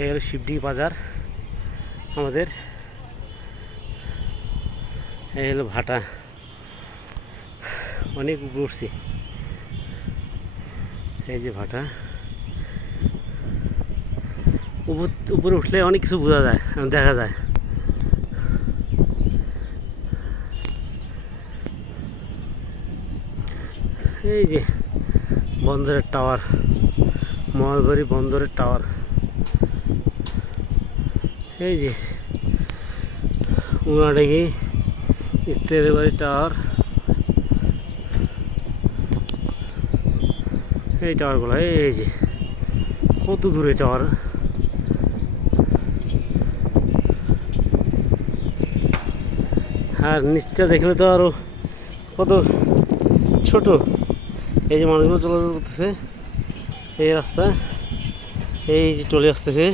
এই হলো শিবডি বাজার আমাদের। এই হলো ভাটা, অনেক উপরে উঠছি। এই যে ভাটা, উপরে উঠলে অনেক কিছু বোঝা যায়, দেখা যায়। এই যে বন্দরের টাওয়ার, মহালবাড়ি বন্দরের টাওয়ার। এই যে উনাডাঙ্গি ইস্তেরের বাড়ি টাওয়ার। এই টাওয়ারগুলো, এই যে কত দূরে টাওয়ার। আর নিচটা দেখলে তো আরো কত ছোট। এই যে মানুষগুলো চলাচল করতেছে এই রাস্তা, এই যে চলে আসতেছে।